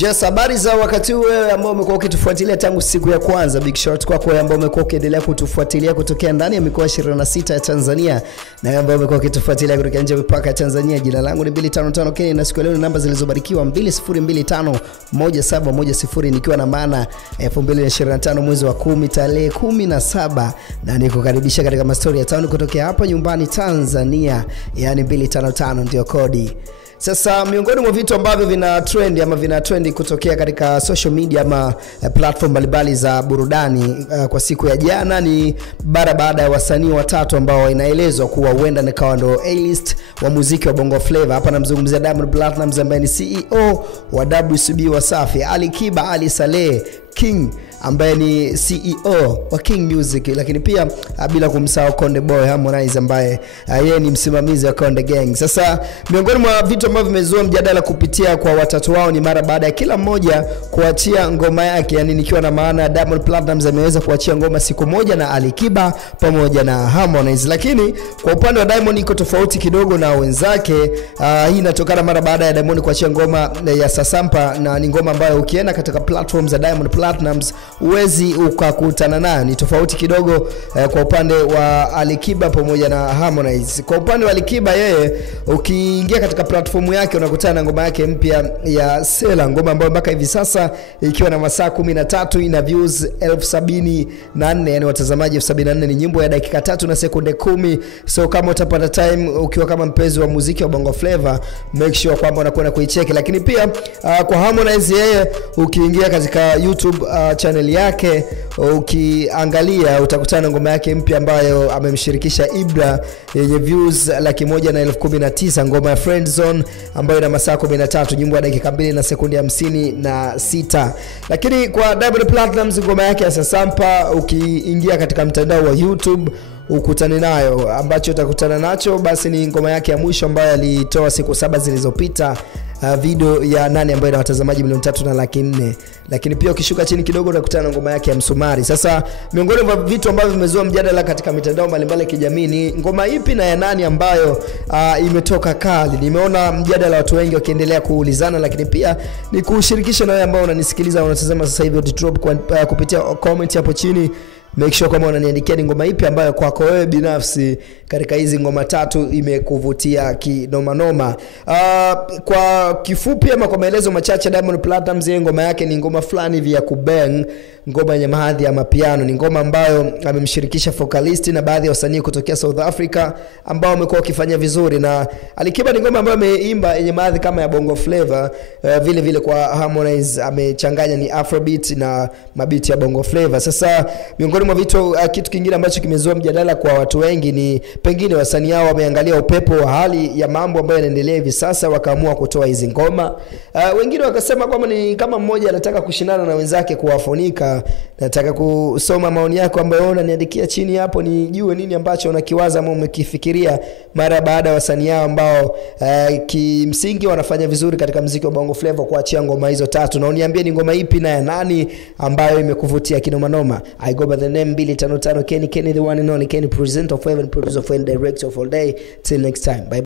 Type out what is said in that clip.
Yes, habari za wakati wewe ambao umekuwa ukitufuatilia tangu siku ya kwanza. Big shout kwako wewe ambao umekuwa ukiendelea kutufuatilia kutokea ndani ya mikoa 26 ya Tanzania na wewe ambao umekuwa ukitufuatilia kutoka nje ya mipaka ya Tanzania. Jina langu ni 255 Kenya na siku leo ni namba zilizobarikiwa 20251710 nikiwa na maana 2025 mwezi wa 10 tarehe 17 na nikukaribisha katika mastori ya town kutokea hapa nyumbani Tanzania, yani 255 ndio kodi. Sasa miongoni mwa vitu ambavyo vina trend kutokea katika social media ama platform mbalimbali za burudani kwa siku ya jana ni baada ya wasanii watatu ambao inaelezwa kuwa huenda nikawa ndo A-list wa muziki wa Bongo Flava. Hapa namzungumzia Diamond Platnumz ambaye ni CEO wa WCB Wasafi, Ali Kiba, Ali Saleh, King ambaye ni CEO wa King Music, lakini pia bila kumsahau Konde Boy Harmonize ambaye yeye ni msimamizi wa Konde Gang. Sasa miongoni mwa vitu ambavyo vimezua mjadala kupitia kwa watatu wao ni mara baada ya kila mmoja kuachia ngoma yake, yani nikiwa na maana Diamond Platnumz ameweza kuachia ngoma siku moja na Ali Kiba pamoja na Harmonize, lakini kwa upande wa Diamond iko tofauti kidogo na wenzake. Hii inatokana mara baada ya Diamond kuachia ngoma ya Sasampa, na ni ngoma ambayo ukienda katika platform za Diamond Platnumz uwezi ukakutana nayo. Ni tofauti kidogo kwa upande wa Ali Kiba pamoja na Harmonize. Kwa upande wa Ali Kiba, yeye ukiingia katika platform yake unakutana na ngoma yake mpya ya Sela, ngoma ambayo mpaka hivi sasa ikiwa na masaa 13 ina views 74,000, yani watazamaji 74,000. Ni nyimbo ya dakika 3 na sekunde 10. So kama utapata time ukiwa kama mpenzi wa muziki wa Bongo Flava, make sure kwamba unakwenda kuicheki. Lakini pia kwa Harmonize, yeye ukiingia katika YouTube channel yake ukiangalia utakutana ngoma yake mpya ambayo amemshirikisha Ibra yenye views 119,000, ngoma ya Friend Zone ambayo ina masaa 13, nyimbo ya dakika 2 na sekunde 56. Lakini kwa Diamond Platnumz, ngoma yake ya Sasampa ukiingia katika mtandao wa YouTube ukutane nayo, ambacho utakutana nacho basi ni ngoma yake ya mwisho ambayo alitoa siku 7 zilizopita, video ya 8 ambayo ina watazamaji 3.4. Lakini pia ukishuka chini kidogo utakutana na ngoma yake ya Msumari. Sasa miongoni mwa vitu ambavyo vimezua mjadala katika mitandao mbalimbali ya kijamii ni ngoma ipi na ya nani ambayo imetoka kali. Nimeona mjadala watu wengi wakiendelea kuulizana, lakini pia ni kushirikisha na wewe ambao unanisikiliza unatazama sasa hivi, drop kupitia comment hapo chini. Make sure kama unaniandikia ni ngoma ipi ambayo kwako wewe binafsi katika hizi ngoma tatu imekuvutia kinoma noma. Kwa kifupi ama kwa maelezo machache, Diamond Platnumz ngoma yake ni ngoma fulani vya kubang, ngoma yenye mahadhi ya mapiano. Ni ngoma ambayo amemshirikisha vocalist na baadhi ya wasanii kutokea South Africa ambao wamekuwa wakifanya vizuri, na Ali Kiba ni ngoma ambayo ameimba yenye mahadhi kama ya Bongo Flava. Vile vile kwa Harmonize amechanganya ni Afrobeat na mabiti ya Bongo Flava. Sasa miongoni mwa vitu kitu kingine ambacho kimezua mjadala kwa watu wengi ni pengine wasanii hao wameangalia upepo wa hali ya mambo ambayo yanaendelea hivi sasa wakaamua kutoa hizi ngoma. Wengine wakasema kwamba ni kama mmoja anataka kushindana na wenzake kuwafunika. Nataka kusoma maoni yako ambayo unaniandikia chini hapo, nijue nini ambacho unakiwaza ama umekifikiria mara baada ya wasanii hao ambao kimsingi wanafanya vizuri katika muziki wa Bongo Flava kuachia ngoma hizo tatu, na uniambie ni ngoma ipi na ya nani ambayo imekuvutia kinoma noma. I go by the name 255 Kenny, the one and only Kenny, presenter of heaven, producer of and director of all day. Till next time, bye.